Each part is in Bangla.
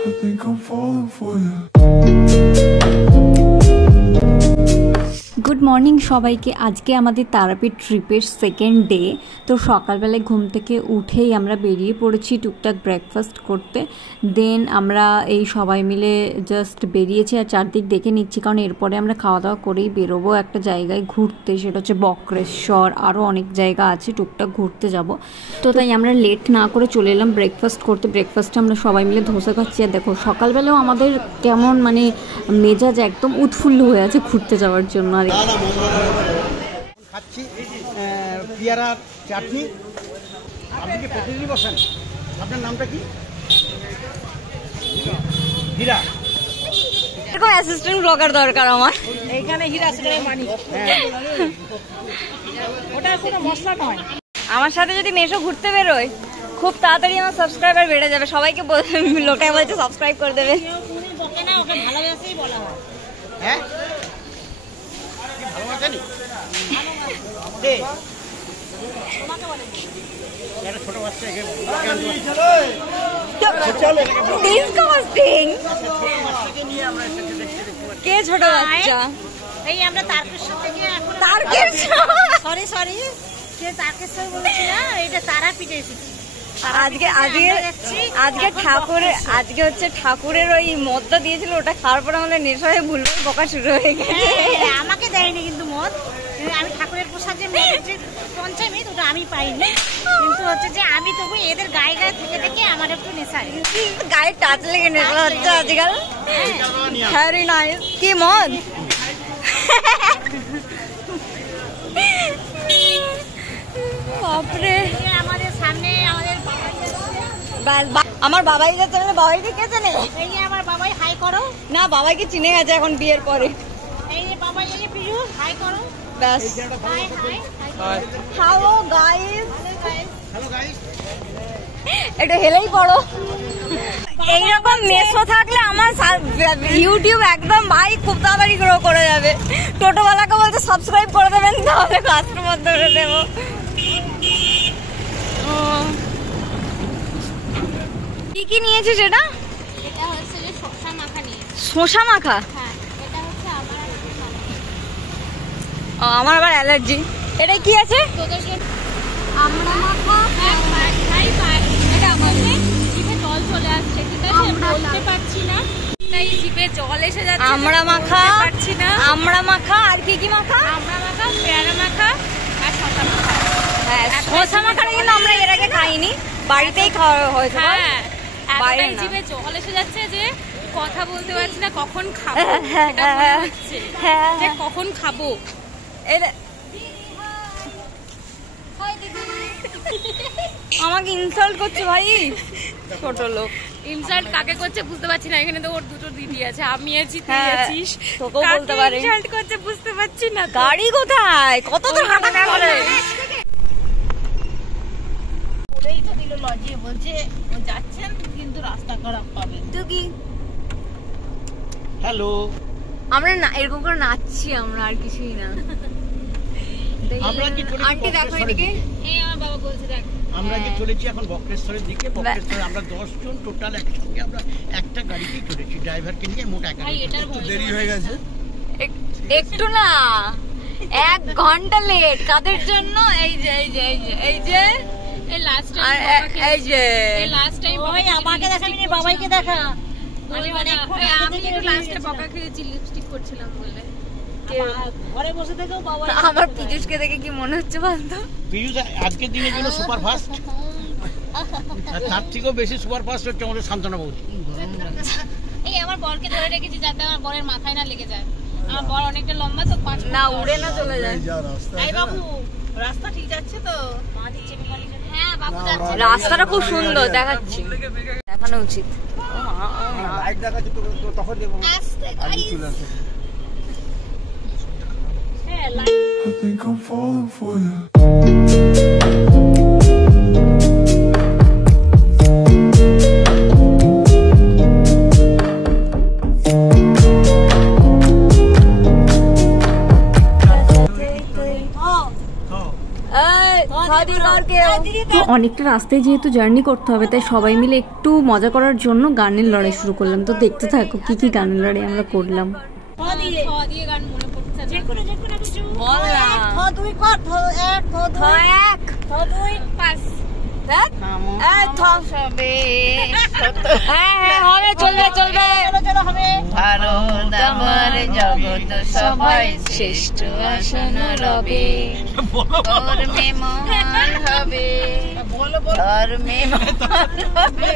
I think I'm falling for you. Good morning সবাইকে। আজকে আমাদের তারাপীঠ ট্রিপের সেকেন্ড ডে। তো সকালবেলায় ঘুম থেকে উঠেই আমরা বেরিয়ে পড়েছি টুকটাক ব্রেকফাস্ট করতে। দেন আমরা এই সবাই মিলে জাস্ট বেরিয়েছি আর চারদিক দেখে নিচ্ছি, কারণ এরপরে আমরা খাওয়া দাওয়া করেই বেরোবো একটা জায়গায় ঘুরতে, সেটা হচ্ছে বক্রেশ্বর। আরও অনেক জায়গা আছে, টুকটাক ঘুরতে যাব। তো তাই আমরা লেট না করে চলে এলাম ব্রেকফাস্ট করতে। ব্রেকফাস্টে আমরা সবাই মিলে ধোসা খাচ্ছি। আর দেখো সকালবেলাও আমাদের কেমন মানে মেজাজ একদম উৎফুল্ল হয়ে আছে ঘুরতে যাওয়ার জন্য। আর খাচ্ছি পেয়ারার চাটনি। আপনি কি প্রতিদিনই বসেন? আপনার নামটা কি? হীরা। এরকম অ্যাসিস্ট্যান্ট ব্লগার দরকার আমার এইখানে। হীরা সেটা মানি, ওটা কোনো মশলা নয়। আমার সাথে যদি মেশো ঘুরতে বেরোয় খুব তাড়াতাড়ি আমার সাবস্ক্রাইবার বেড়ে যাবে। সবাইকে লোকায় বলছে সাবস্ক্রাইব করে দেবে। বকে না, ওকে ভালোবাসেই বলা হয়। হ্যাঁ ভালোবাসেনি ছোট বাচ্চা কে ছোট বাচ্চা? এই আমরা তারকেশ্বর থেকে এখন সরি কে তারকেশ্বর বলেছি না, এটা তারাপীঠে এসেছি। আজকে হচ্ছে ঠাকুরের ওই মদটা দিয়েছিল, ওটা খাওয়ার পর আমাদের নেশা হয়ে ভুলভাল বকা শুরু হয়ে গেছে। আমাকে দেয়নি কিন্তু মদ, আমি ঠাকুরের প্রসাদ যে পঞ্চামৃত ওটা আমি পাইনি, কিন্তু হচ্ছে যে আমি তবু এদের গায়ে গায়ে থেকে থেকে আমার একটু নেশা, গায়ে টাচ লেগে নেশা হচ্ছে আজকাল। Very nice. কি মদ? বাপরে, আমাদের সামনে আমাদের আমার বাবাই যাচ্ছে। বাবাইকে কে জানে? এই যে আমার বাবাই হাই করো। না, বাবাইকে চিনে গেছে এখন বিয়ের পরে। এই যে বাবাই, এই যে পিজু হাই করো। ব্যাস। High high. Hello guys. Hello guys. একটু হেলেই পড়ো। এইরকম মেসো থাকলে আমার ইউটিউব একদম ভাই খুব তাড়াতাড়ি গ্রো করে যাবে। টোটোওয়ালাকে বলতে সাবস্ক্রাইব করে দেবেন, তাহলে কাস্টমার ধরে দেবো। কি কি নিয়েছিস এটা? এটা হচ্ছে যে শসা মাখা নিয়ে। শসা মাখা? হ্যাঁ, এটা হচ্ছে আমার আবার অ্যালার্জি। এটা কি আছে? তোদেরকে আমরা মাখা এটা আমাদের জিভে জল চলে আসছে, ঠিক আছে? বলতে পারছি না, তাই জিভে জল এসে যাচ্ছে। আমরা মাখা পারছি না। আমরা মাখা আর কি কি মাখা? আমরা মাখা, পেয়ারা মাখা আর শসা মাখা। হ্যাঁ, শসা মাখাটা কিন্তু আমরা এর আগে খাইনি, বাড়িতেই খাওয়া হয়েছে। হ্যাঁ, এতটাই জিভে জল এসে যাচ্ছে যে কথা বলতে পারছি না, কখন খাবো এটা মনে হচ্ছে যে কখন খাবো। আমাকে ইনসাল্ট করছে ভাই, ছোট লোক। ইনসাল্ট কাকে করছে বুঝতে পারছি না। এখানে তো ওর দুটো দিদি আছে, আমি আছি, তুই আছিস, তোকেও বলতে পারে। ইনসাল্ট করছে বুঝতে পারছি না। গাড়ি কোথায়? কত দূর হাঁটা করে? বলেই তো দিল লজিয়ে, বলছে যাচ্ছেন কিন্তু রাস্তা খারাপ পাবেন। তো কি হ্যালো, আমরা না এরকম করে নাচছি, আমরা আর কিছুই না। আমরা কি চলেছি আন্টি দেখো এদিকে। এই আমার বাবা বলছে দেখ, আমরা কি চলেছি এখন বক্রেশ্বরের দিকে। বক্রেশ্বরে আমরা 10 জন টোটাল একসঙ্গে আমরা একটা গাড়িতেই চলেছি, ড্রাইভারকে নিয়ে মোট একা। ভাই এটার দেরি হয়ে গেছে একটু না, 1 ঘন্টা লেট। কাদের জন্য? এই যে এই যে এই যে এই যে এই লাস্ট আর টাইম এই যে এই লাস্ট টাইম ওই আমাকে দেখাবি না, বাবাইকে দেখা। আমি একটু লাস্টে বকা খেয়েছি লিপস্টিক করছিলাম বলে। ঘরে বসে থেকেও বাবা আমার পিজুষকে দেখে কি মনে হচ্ছে বলতো? পিজুষ আজকের দিনের জন্য সুপার ফাস্ট, আর তার থেকেও বেশি সুপার ফাস্ট হচ্ছে আমাদের সান্তনা বৌদি। এই আমার বরকে ধরে রেখেছি যাতে আমার বরের মাথায় না লেগে যায়। আমার বর অনেকটা লম্বা তো, 5 না উড়ে না চলে যায়। এই বাবু রাস্তা ঠিক যাচ্ছে তো? হ্যাঁ বাবু যাচ্ছে। রাস্তাটা খুব সুন্দর, দেখাচ্ছি, দেখানো উচিত। লাইট দেখাচ্ছি তো, তখন দেখো আস্তে guys. I think I'm falling for you. শাদি করকে অনেকটা রাস্তায় যেহেতু জার্নি করতে হবে, তাই সবাই মিলে একটু মজা করার জন্য গানের লড়াই শুরু করলাম। তো দেখতে থাকো কি কি গানের লড়াই আমরা করলাম। গান মনে পড়ছে না। বল না। দুই কর, এক, এক, দুই, পাঁচ। হবে, চলবে চলবে। ভারত আমার জগৎ সবাই শ্রেষ্ঠ আসন রবে, ধর্মে মহান হবে, ধর্মে মহান হবে,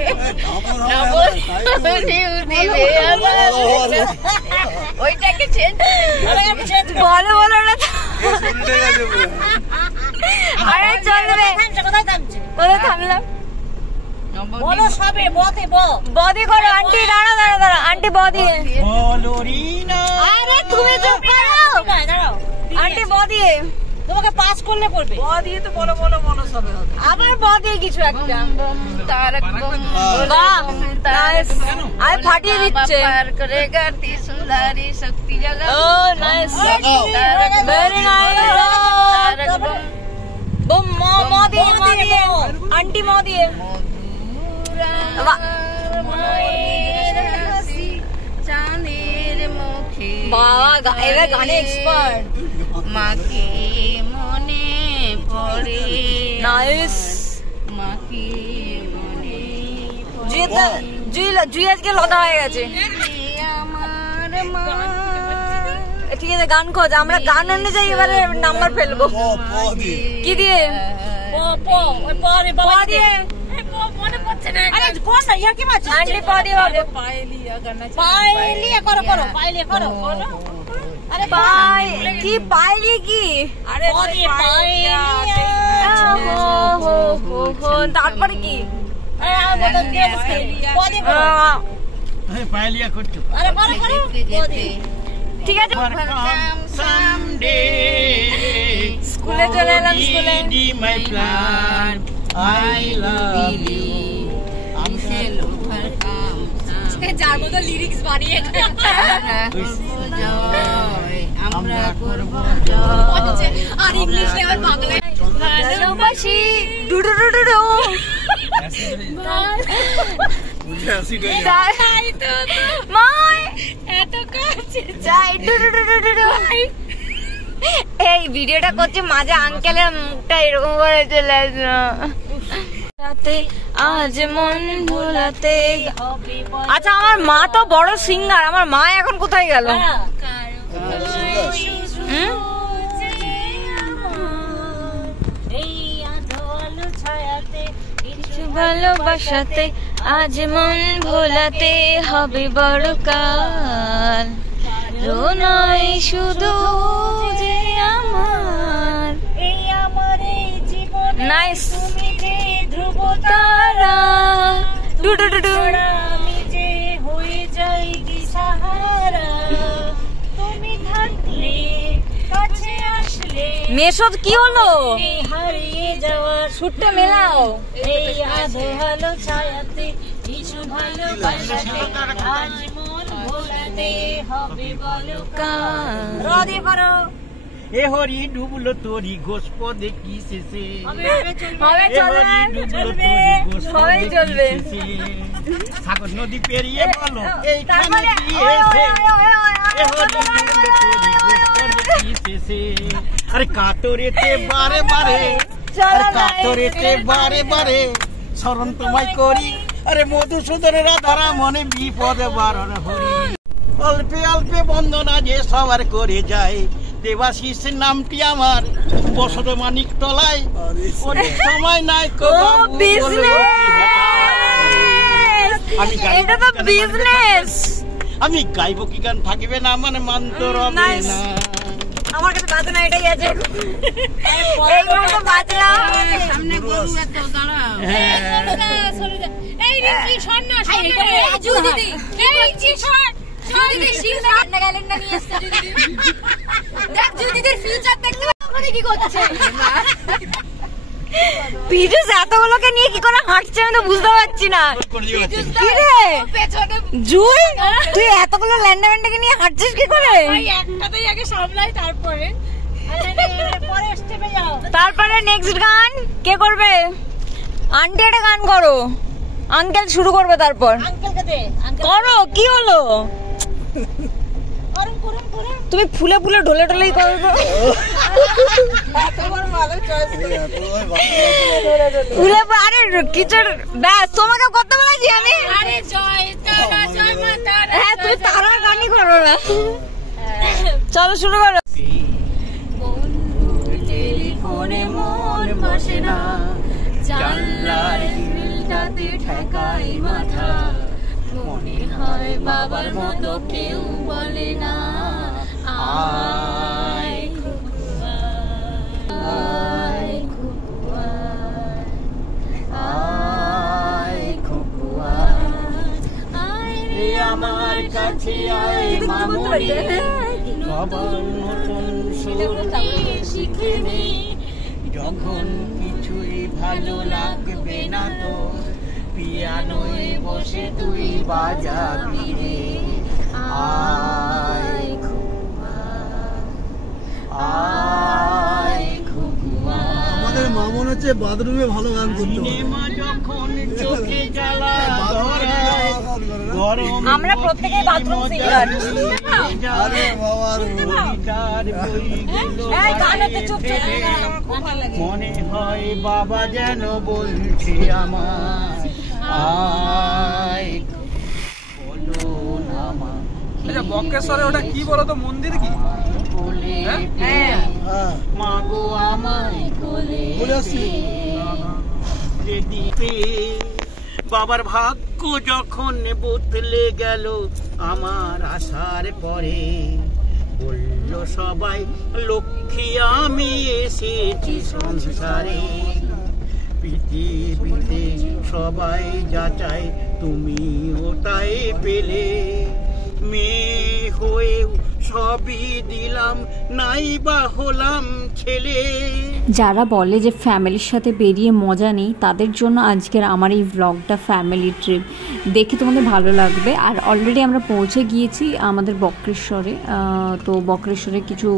দিবে আমার। ওইটাকে চেঞ্জ বলো বলো না। আরে চলবে। কোথায় থামলাম? বলো সবে, বদে বদি করো আন্টি। দাঁড়া দাঁড়া দাঁড়া আন্টি বদি। বলো রিনা। আরে তুমি চুপ করো দাঁড়াও, আন্টি বদি। তোমাকে পাস করলে করবে। বদি তো বলো বলো বলো সবে হবে। আবার বদি কিছু একটা। তারক বাহ নাইস। আরে ফাটিয়ে দিচ্ছে। পার করে গাতি সুন্দরী শক্তি জগৎ। Oh nice, very nice. তারক বম মোদি মোদি আন্টি মোদি। চাঁদের মুখে বাবা এবার গানে এক্সপার্ট। মাকে মনে পড়ে। নাইস। মাকে মনে জুই আজকে লতা হয়ে গেছে। আমার মা। ঠিক আছে গান খোঁজ, আমরা গান অনুযায়ী এবারে নাম্বার ফেলবো। কি দিয়ে? প দিয়ে। মনে পড়ছে না। আরে কোন না ইয়া কি মাছ? আন্টি প দিয়ে হবে। পাইলিয়া করো, পাইলিয়া করো। আরে পাই কি পাইলি কি? আরে পাইলিয়া। তারপরে কি? পাইলিয়া করছো। আরে করো করো। ঠিক আছে Someday স্কুলে চলে এলাম। স্কুলে my plan I love you যার মতো লিরিক্স বানিয়ে আমরা করবো আর ইংলিশে আর বাংলায় ভালোবাসি ডুডু ডুডু ডু। এই ভিডিওটা করছি মাঝে আঙ্কেলের মুখটা এরকম করে চলে আসলো। আজ মন ভোলাতে। আচ্ছা আমার মা তো বড় সিঙ্গার, আমার মা এখন কোথায় গেল? ভালোবাসাতে আজ মন ভোলাতে হবে বড় কাল। রোনাই শুধু যে আমার এই আমার এই জীবন নাইস তুমি যে ধ্রুব তারা ডুডু ডুডু। আমি যে হয়ে যাই দিশাহারা তুমি থাকলে কাছে আসলে মেশো কি হলো? হারিয়ে যাওয়ার ছুটতে মেলাও। এই আধো আলো ছায়াতে কিছু ভালোবাসাতে আজ মন ভোলাতে হবে বলো কাল। রদি করো এ হরি ডুবলো তোরি গোস্পদে কি শেষে হবে এ হরি চলবে ডুবলো তোরি সবাই গোস্পদে চলবে। কি শেষে সাগর নদী পেরিয়ে বলো এইখানে তারপরে কি এসে এ হরি ডুবলো তোরি গোস্পদে কি শেষে আরে কাতরেতে বারে বারে আরে কাতরেতে বারে বারে স্মরণ তোমায় করি আরে মধুসূদন রাধারা মনে বিপদে বারণ হরি অল্পে অল্পে বন্দনা যে সবার করে যায় দেবাশিস নামটি আমার বসত মানিক তলায় অনেক সময় নাই এটা তো বিজনেস। আমি গাইব কি গান থাকবে না মানে মানতো রবে না। আমার কাছে বাজে না, এটাই আছে। এইগুলো তো বাজলাম। সামনে গরু এত দাঁড়া। এই রিঙ্কি শোন না জুই দিদি এই রিঙ্কি শোন দিদি শিল রান্না গেলেন না নিয়ে এসেছে জুই দিদি দেখ জুই দিদির ফিউচার দেখতে ওখানে কি করছে পিজুস এতগুলোকে নিয়ে কি করে হাঁটছে আমি তো বুঝতে পারছি না। কি রে পেছনে জুই তুই এতগুলো ল্যান্ডামেন্টকে নিয়ে হাঁটছিস কি করে? ভাই একটাতেই আগে সামলাই তারপরে পরে স্টেপে যাও। তারপরে নেক্সট গান কে করবে? আন্টি একটা গান করো, আঙ্কেল শুরু করবে তারপর করো। কি হলো তুমি ফুলে ফুলে ঢোলে ঢোলেই করো তো। ফুলে আরে কিছু ব্যাস তোমাকে করতে বলেছি আমি। হ্যাঁ তুমি তারার গানই করো না। চলো শুরু করো। টেলিফোনে মন বসে না, জানলার গ্রিলটাতে ঠেকাই মাথা, মনে হয় বাবার মতো কেউ বলে না আয় খুকুয়া, আয় খুকুয়া, আয় খুকুয়া, আয় রে আমার কাছে আয় মামুনি, বাবার মতন সুর শিখে নে, যখন কিছুই ভালো লাগবে না তো পিয়ানোয় বসে তুই বাজাবি রে, আয় খুকুয়া, আয় খুকুয়া। আমাদের মামুন হচ্ছে বাথরুমে ভালো গান করতে পারে। যখন চোখে জ্বালা ধরায়, আমরা প্রত্যেকেই বাথরুম সিঙ্গার। মনে হয় বাবা যেন বলছে আমার আয় বলো না মা। আচ্ছা বক্রেশ্বরে ওটা কি বলো তো, মন্দির কি? মা গো আমায় কোলে বাবার ভাগ্য যখন বদলে গেল আমার আসার পরে, বলল সবাই লক্ষ্মী আমি এসেছি সংসারে, পৃথিবীতে সবাই যাচাই তুমি ওটাই পেলে, মেয়ে হয়েও সবই দিলাম নাই বা হলাম ছেলে। যারা বলে যে ফ্যামিলির সাথে বেরিয়ে মজা নেই, তাদের জন্য আজকের আমার এই ব্লগটা ফ্যামিলি ট্রিপ। দেখে তোমাদের ভালো লাগবে। আর অলরেডি আমরা পৌঁছে গিয়েছি আমাদের বক্রেশ্বরে। তো বক্রেশ্বরে কিছু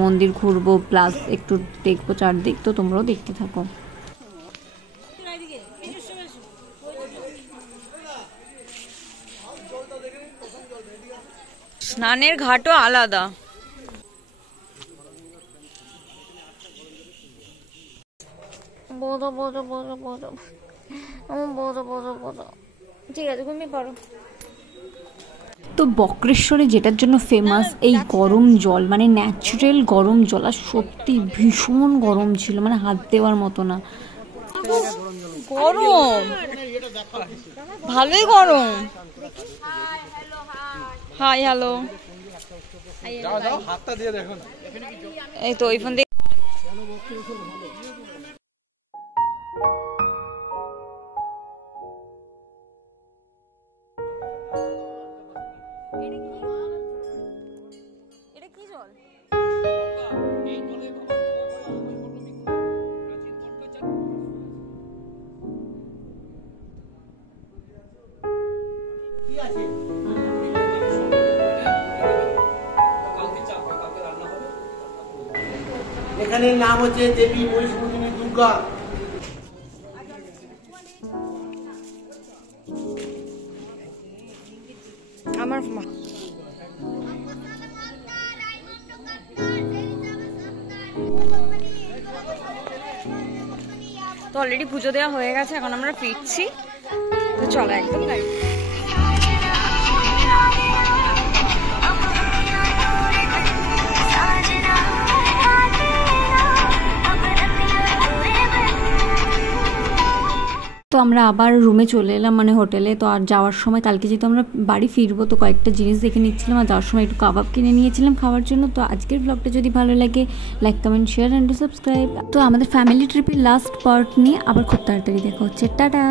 মন্দির ঘুরবো, প্লাস একটু দেখবো চারদিক। তো তোমরাও দেখতে থাকো। স্নানের ঘাটও আলাদা। ঠিক আছে ঘুমিয়ে পড়ো। তো বক্রেশ্বরে যেটার জন্য ফেমাস এই গরম জল, মানে ন্যাচারাল গরম জল। আর সত্যি ভীষণ গরম ছিল, মানে হাত দেওয়ার মতো না। গরম, ভালোই গরম। হাই হ্যালো, হাতটা দিয়ে দেখো না। এই তো ওই ফোন দিয়ে এখানে নাম হচ্ছে দেবী মহিষমর্দিনী দুর্গা। আমার তো অলরেডি পুজো দেওয়া হয়ে গেছে, এখন আমরা ফিরছি। তো চলো একদম গাড়ি। তো আমরা আবার রুমে চলে এলাম, মানে হোটেলে। তো আর যাওয়ার সময় কালকে যেহেতু আমরা বাড়ি ফিরবো, তো কয়েকটা জিনিস দেখে নিচ্ছিলাম। আর যাওয়ার সময় একটু কাবাব কিনে নিয়েছিলাম খাওয়ার জন্য। তো আজকের ব্লগটা যদি ভালো লাগে, like comment share and subscribe. তো আমাদের ফ্যামিলি ট্রিপের লাস্ট পার্ট নিয়ে আবার খুব তাড়াতাড়ি দেখা হচ্ছে। টাটা।